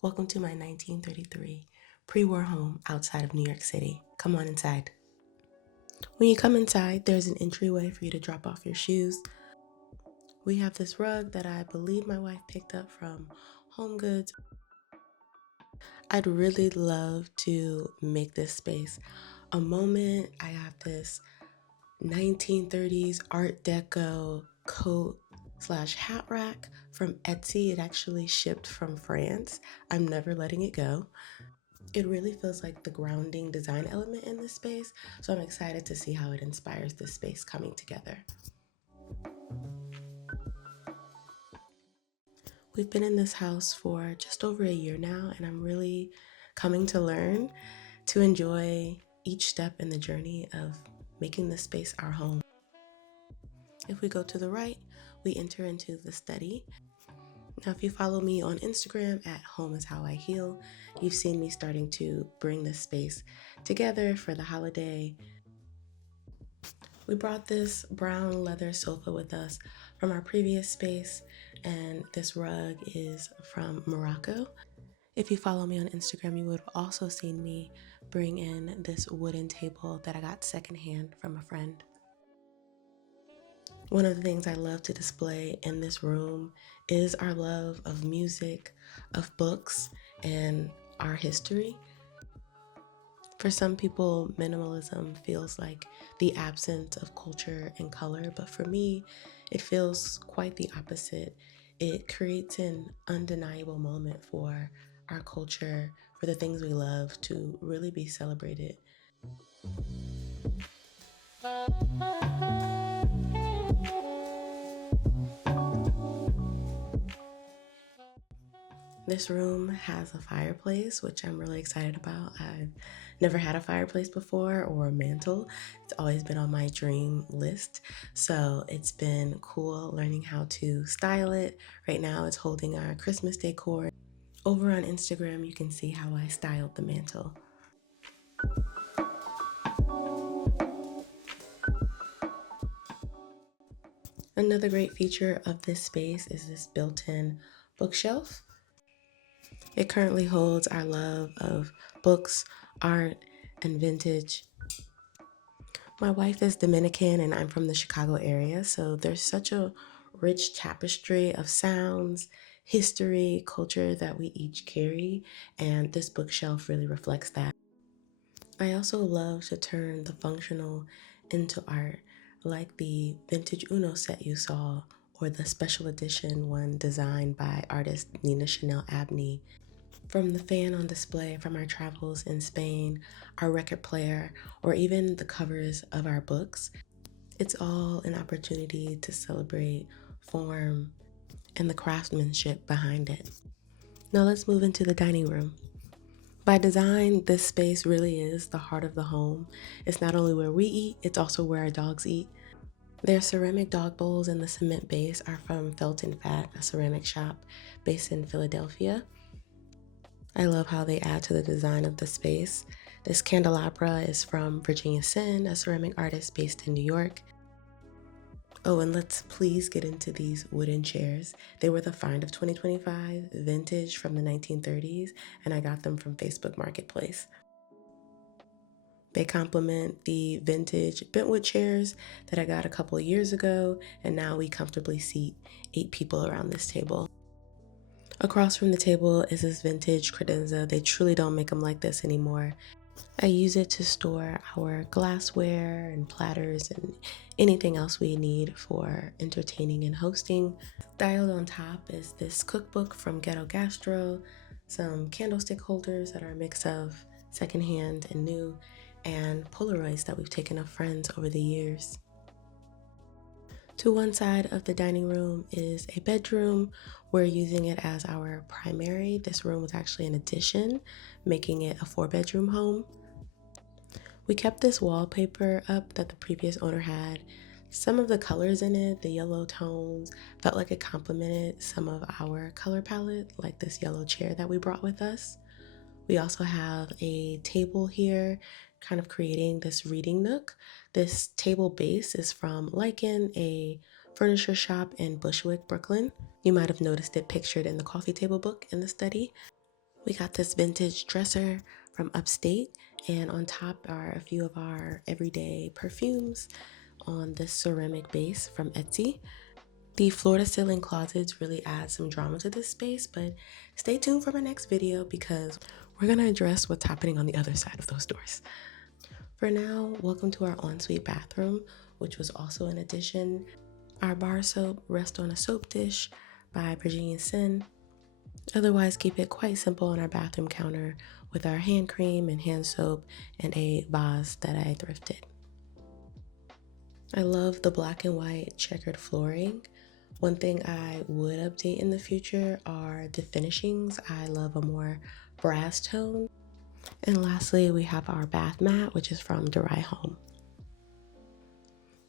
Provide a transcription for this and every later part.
Welcome to my 1933 pre-war home outside of New York City. Come on inside. When you come inside, there's an entryway for you to drop off your shoes. We have this rug that I believe my wife picked up from Home Goods. I'd really love to make this space a moment. I have this 1930s Art Deco coat slash hat rack from Etsy. It actually shipped from France. I'm never letting it go. It really feels like the grounding design element in this space, so I'm excited to see how it inspires this space coming together. We've been in this house for just over a year now, and I'm really coming to learn to enjoy each step in the journey of making this space our home. If we go to the right, we enter into the study. Now, if you follow me on Instagram at Home is How I Heal, you've seen me starting to bring this space together for the holiday. We brought this brown leather sofa with us from our previous space, and this rug is from Morocco. If you follow me on Instagram, you would have also seen me bring in this wooden table that I got secondhand from a friend. One of the things I love to display in this room is our love of music, of books, and our history. For some people, minimalism feels like the absence of culture and color, but for me, it feels quite the opposite. It creates an undeniable moment for our culture, for the things we love to really be celebrated. This room has a fireplace, which I'm really excited about. I've never had a fireplace before or a mantle. It's always been on my dream list. So it's been cool learning how to style it. Right now it's holding our Christmas decor. Over on Instagram, you can see how I styled the mantle. Another great feature of this space is this built-in bookshelf. It currently holds our love of books, art, and vintage. My wife is Dominican and I'm from the Chicago area, so there's such a rich tapestry of sounds, history, culture that we each carry, and this bookshelf really reflects that. I also love to turn the functional into art, like the vintage Uno set you saw, or the special edition one designed by artist Nina Chanel Abney. From the fan on display from our travels in Spain, our record player, or even the covers of our books, it's all an opportunity to celebrate form and the craftsmanship behind it. Now let's move into the dining room. By design, this space really is the heart of the home. It's not only where we eat, it's also where our dogs eat. Their ceramic dog bowls in the cement base are from Felt and Fat, a ceramic shop based in Philadelphia. I love how they add to the design of the space. This candelabra is from Virginia Sin, a ceramic artist based in New York. Oh, and let's please get into these wooden chairs. They were the find of 2025, vintage from the 1930s, and I got them from Facebook Marketplace. They complement the vintage bentwood chairs that I got a couple of years ago, and now we comfortably seat 8 people around this table. Across from the table is this vintage credenza. They truly don't make them like this anymore. I use it to store our glassware and platters and anything else we need for entertaining and hosting. Styled on top is this cookbook from Ghetto Gastro, some candlestick holders that are a mix of secondhand and new, and Polaroids that we've taken of friends over the years. To one side of the dining room is a bedroom. We're using it as our primary. This room was actually an addition, making it a 4-bedroom home. We kept this wallpaper up that the previous owner had. Some of the colors in it, the yellow tones, felt like it complemented some of our color palette, like this yellow chair that we brought with us. We also have a table here, kind of creating this reading nook. This table base is from Lycan, a furniture shop in Bushwick, Brooklyn. You might have noticed it pictured in the coffee table book in the study. We got this vintage dresser from upstate, and on top are a few of our everyday perfumes on this ceramic base from Etsy. The floor-to-ceiling closets really add some drama to this space, but stay tuned for my next video because we're going to address what's happening on the other side of those doors. For now, welcome to our ensuite bathroom, which was also an addition. Our bar soap rests on a soap dish by Virginia Sin. Otherwise, keep it quite simple on our bathroom counter with our hand cream and hand soap and a vase that I thrifted. I love the black and white checkered flooring. One thing I would update in the future are the finishings. I love a more brass tone. And lastly, we have our bath mat, which is from Dry Home.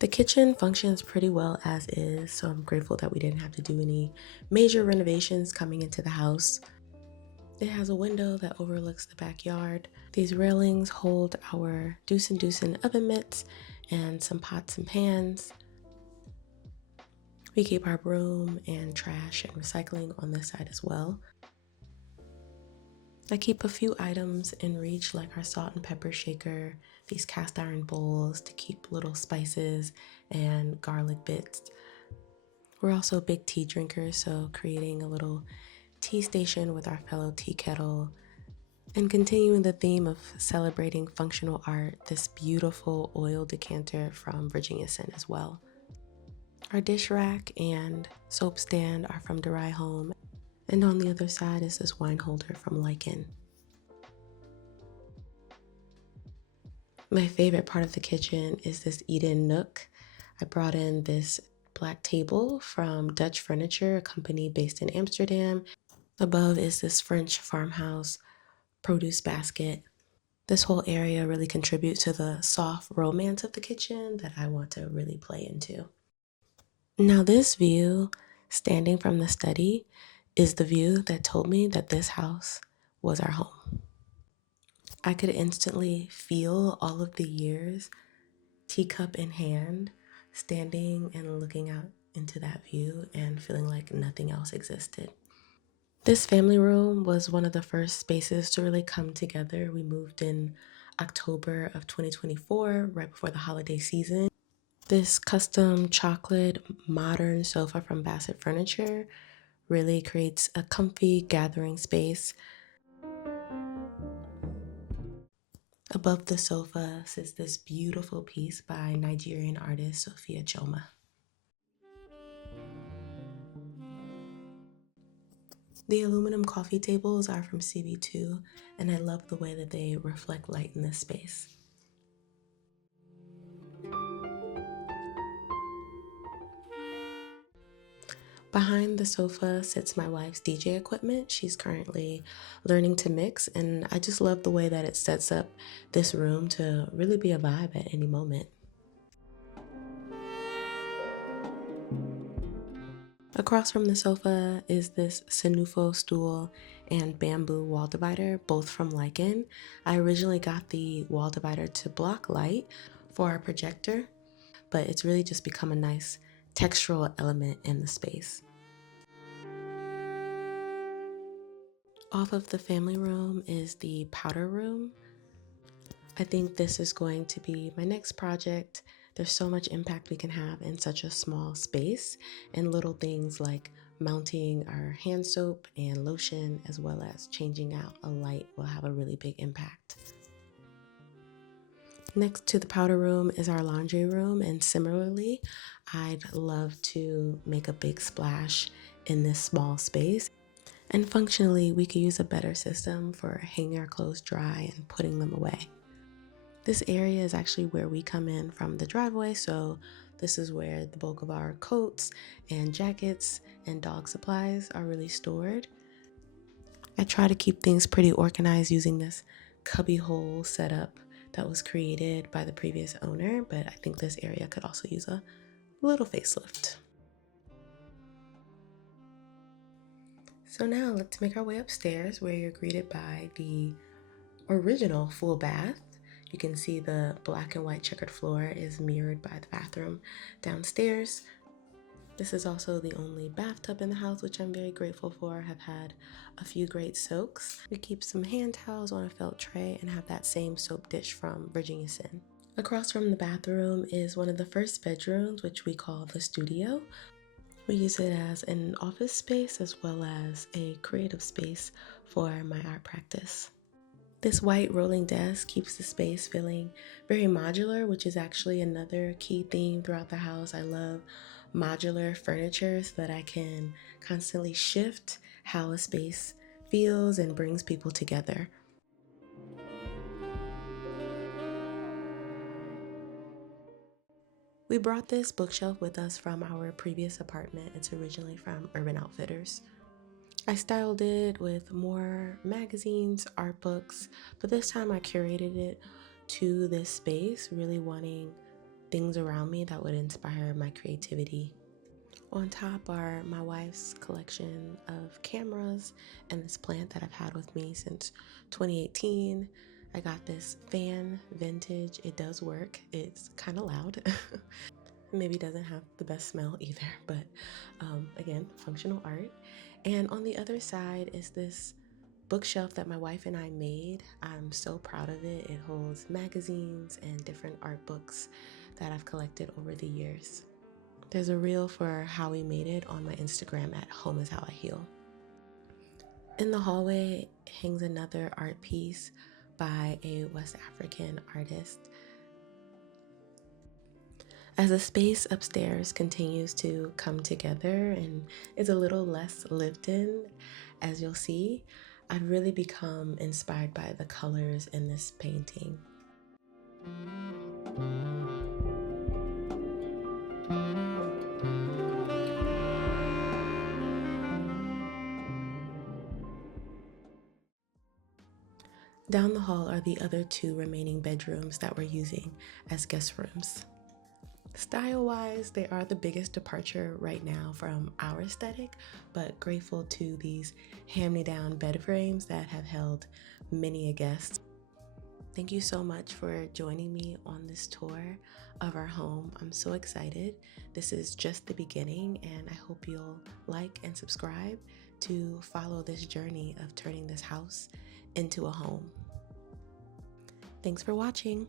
The kitchen functions pretty well as is, so I'm grateful that we didn't have to do any major renovations coming into the house. It has a window that overlooks the backyard. These railings hold our Deucin oven mitts and some pots and pans. We keep our broom and trash and recycling on this side as well. I keep a few items in reach like our salt and pepper shaker, these cast iron bowls to keep little spices and garlic bits. We're also big tea drinkers, so creating a little tea station with our fellow tea kettle and continuing the theme of celebrating functional art, this beautiful oil decanter from Virginia Sin as well. Our dish rack and soap stand are from Dry Home, and on the other side is this wine holder from Lycan. My favorite part of the kitchen is this eat-in nook. I brought in this black table from Dutch Furniture, a company based in Amsterdam. Above is this French farmhouse produce basket. This whole area really contributes to the soft romance of the kitchen that I want to really play into. Now this view, standing from the study, is the view that told me that this house was our home. I could instantly feel all of the years, teacup in hand, standing and looking out into that view and feeling like nothing else existed. This family room was one of the first spaces to really come together. We moved in October of 2024, right before the holiday season. This custom chocolate modern sofa from Bassett Furniture really creates a comfy gathering space. Above the sofa sits this beautiful piece by Nigerian artist Sophia Choma. The aluminum coffee tables are from CB2, and I love the way that they reflect light in this space. Behind the sofa sits my wife's DJ equipment. She's currently learning to mix, and I just love the way that it sets up this room to really be a vibe at any moment. Across from the sofa is this Sinufo stool and bamboo wall divider, both from Lycan. I originally got the wall divider to block light for our projector, but it's really just become a nice textural element in the space. Off of the family room is the powder room. I think this is going to be my next project. There's so much impact we can have in such a small space, and little things like mounting our hand soap and lotion as well as changing out a light will have a really big impact. Next to the powder room is our laundry room, and similarly, I'd love to make a big splash in this small space. And functionally, we could use a better system for hanging our clothes dry and putting them away. This area is actually where we come in from the driveway, so this is where the bulk of our coats and jackets and dog supplies are really stored. I try to keep things pretty organized using this cubby hole setup that was created by the previous owner, but I think this area could also use a little facelift. So now let's make our way upstairs, where you're greeted by the original full bath. You can see the black and white checkered floor is mirrored by the bathroom downstairs. This is also the only bathtub in the house, which I'm very grateful for. Have had a few great soaks. We keep some hand towels on a felt tray and have that same soap dish from Virginia Sin. Across from the bathroom is one of the first bedrooms, which we call the studio. We use it as an office space as well as a creative space for my art practice. This white rolling desk keeps the space feeling very modular, which is actually another key theme throughout the house. I love modular furniture so that I can constantly shift how a space feels and brings people together. We brought this bookshelf with us from our previous apartment. It's originally from Urban Outfitters. I styled it with more magazines, art books, but this time I curated it to this space, really wanting things around me that would inspire my creativity. On top are my wife's collection of cameras and this plant that I've had with me since 2018. I got this fan, vintage. It does work. It's kind of loud. Maybe doesn't have the best smell either, but again, functional art. And on the other side is this bookshelf that my wife and I made. I'm so proud of it. It holds magazines and different art books that I've collected over the years. There's a reel for how we made it on my Instagram at Home is How I Heal. In the hallway hangs another art piece by a West African artist. As the space upstairs continues to come together and is a little less lived in, as you'll see, I've really become inspired by the colors in this painting. Down the hall are the other two remaining bedrooms that we're using as guest rooms. Style-wise, they are the biggest departure right now from our aesthetic, but grateful to these hand-me-down bed frames that have held many a guest. Thank you so much for joining me on this tour of our home. I'm so excited. This is just the beginning, and I hope you'll like and subscribe to follow this journey of turning this house into a home. Thanks for watching.